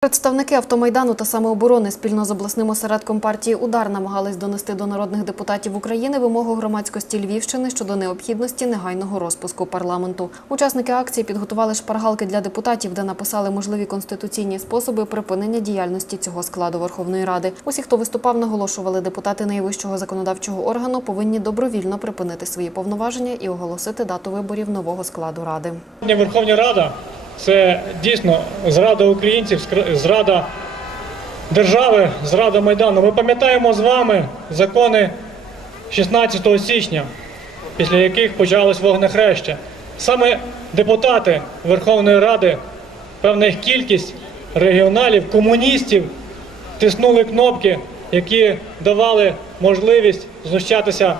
Представники автомайдану та самооборони спільно з обласним осередком партії Удар намагались донести до народних депутатів України вимогу громадськості Львівщини щодо необхідності негайного розпуску парламенту. Учасники акції підготували шпаргалки для депутатів, де написали можливі конституційні способи припинення діяльності цього складу Верховної Ради. Усі, хто виступав, наголошували, депутати найвищого законодавчого органу повинні добровільно припинити свої повноваження і оголосити дату виборів нового складу ради. Верховна Рада це дійсно зрада українців, зрада держави, зрада Майдану. Ми пам'ятаємо з вами закони 16 січня, після яких почалось вогнехреща. Саме депутати Верховної Ради, певна кількість регіоналів, комуністів тиснули кнопки, які давали можливість знущатися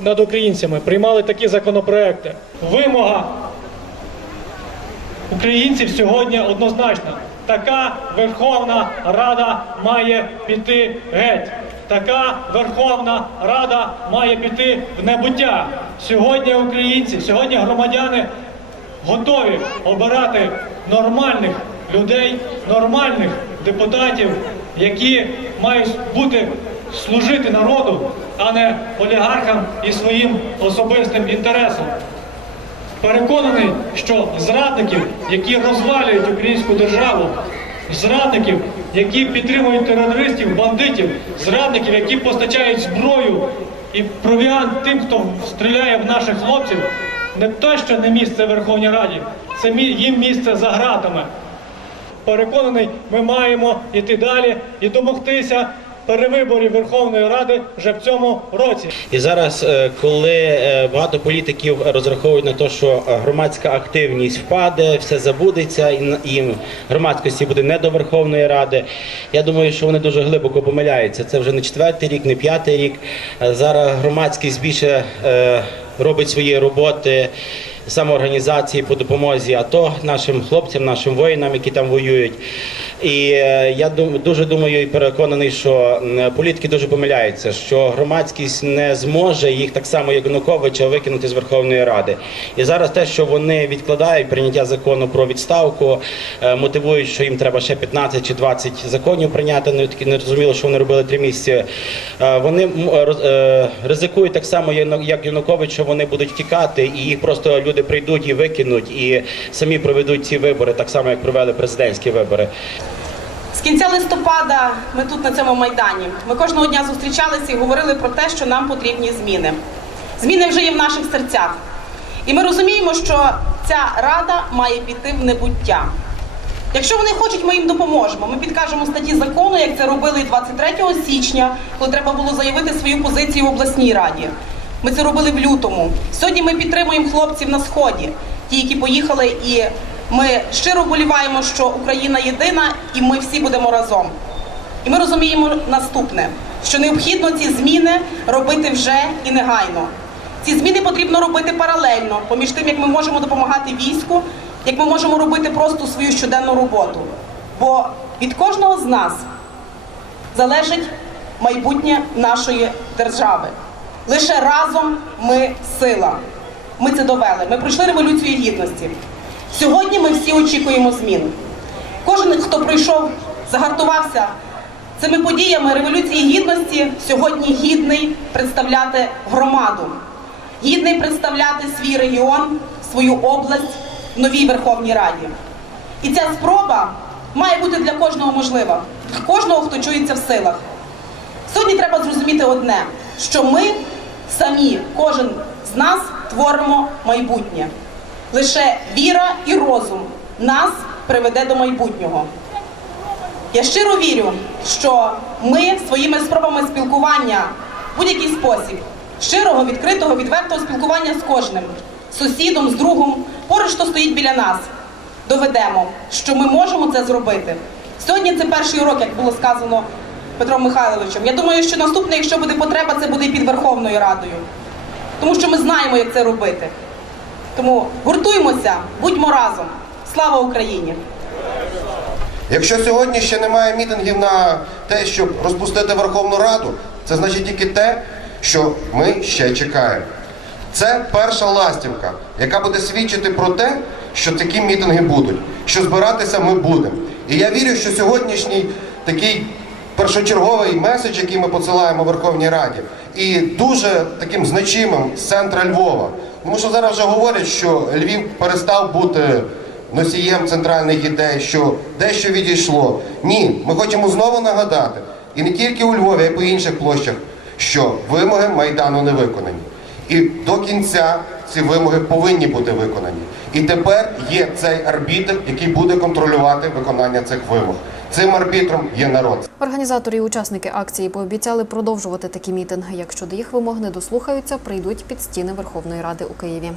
над українцями, приймали такі законопроекти. Вимога українців сьогодні однозначно. Така Верховна Рада має піти геть. Така Верховна Рада має піти в небуття. Сьогодні українці, сьогодні громадяни готові обирати нормальних людей, нормальних депутатів, які мають бути служити народу, а не олігархам і своїм особистим інтересам. Переконаний, що зрадників, які розвалюють українську державу, зрадників, які підтримують терористів, бандитів, зрадників, які постачають зброю і провіант тим, хто стріляє в наших хлопців, не те, що не місце в Верховній Раді, це їм місце за ґратами. Переконаний, ми маємо йти далі і домогтися перевиборів Верховної Ради вже в цьому році. І зараз, е, коли е, багато політиків розраховують на те, що громадська активність впаде, все забудеться, і громадськості буде не до Верховної Ради. Я думаю, що вони дуже глибоко помиляються. Це вже не четвертий рік, не п'ятий рік. Е, Зараз громадськість більше робить свої роботи. Самоорганізації по допомозі АТО нашим хлопцям, нашим воїнам, які там воюють. І е, я дуже думаю і переконаний, що політики дуже помиляються, що громадськість не зможе їх так само, як Януковича, викинути з Верховної Ради. І зараз те, що вони відкладають прийняття закону про відставку, е, мотивують, що їм треба ще 15 чи 20 законів прийняти. Ну таки не розуміло, що вони робили три місяці. Е, Вони ризикують так само, як Янукович, що вони будуть втікати, і їх просто люди прийдуть і викинуть, і самі проведуть ці вибори, так само як провели президентські вибори. З кінця листопада ми тут на цьому майдані. Ми кожного дня зустрічалися і говорили про те, що нам потрібні зміни. Зміни вже є в наших серцях. І ми розуміємо, що ця рада має піти в небуття. Якщо вони хочуть, ми їм допоможемо. Ми підкажемо статті закону, як це робили 23 січня, коли треба було заявити свою позицію в обласній раді. Ми це робили в лютому. Сьогодні ми підтримуємо хлопців на сході, ті, які поїхали, і ми щиро вболіваємо, що Україна єдина, і ми всі будемо разом. І ми розуміємо наступне: що необхідно ці зміни робити вже і негайно. Ці зміни потрібно робити паралельно, поміж тим, як ми можемо допомагати війську, як ми можемо робити просто свою щоденну роботу. Бо від кожного з нас залежить майбутнє нашої держави. Лише разом ми сила. Ми це довели. Ми пройшли революцію гідності. Сьогодні ми всі очікуємо змін. Кожен, хто пройшов, загартувався цими подіями Революції Гідності, сьогодні гідний представляти громаду, гідний представляти свій регіон, свою область в новій Верховній Раді. І ця спроба має бути для кожного можлива, для кожного, хто чується в силах. Сьогодні треба зрозуміти одне, що ми самі, кожен з нас творимо майбутнє. Лише віра і розум нас приведе до майбутнього. Я щиро вірю, що ми своїми спробами спілкування в будь-який спосіб, щирого, відкритого, відвертого спілкування з кожним, сусідом, з другом, поруч, хто стоїть біля нас, доведемо, що ми можемо це зробити. Сьогодні це перший урок, як було сказано Петром Михайловичем. Я думаю, що наступне, якщо буде потреба, це буде і під Верховною Радою. Тому що ми знаємо, як це робити. Тому гуртуймося, будьмо разом. Слава Україні! Якщо сьогодні ще немає мітингів на те, щоб розпустити Верховну Раду, це значить тільки те, що ми ще чекаємо. Це перша ластівка, яка буде свідчити про те, що такі мітинги будуть, що збиратися ми будемо. І я вірю, що сьогоднішній такий першочерговий меседж, який ми посилаємо Верховній Раді, і дуже таким значимим з центра Львова. Тому що зараз вже говорять, що Львів перестав бути носієм центральних ідей, що дещо відійшло. Ні, ми хочемо знову нагадати, і не тільки у Львові, а й по інших площах, що вимоги Майдану не виконані. І до кінця ці вимоги повинні бути виконані. І тепер є цей арбітр, який буде контролювати виконання цих вимог. Цим арбітром є народ. Організатори і учасники акції пообіцяли продовжувати такі мітинги. Якщо до їх вимог не дослухаються, прийдуть під стіни Верховної Ради у Києві.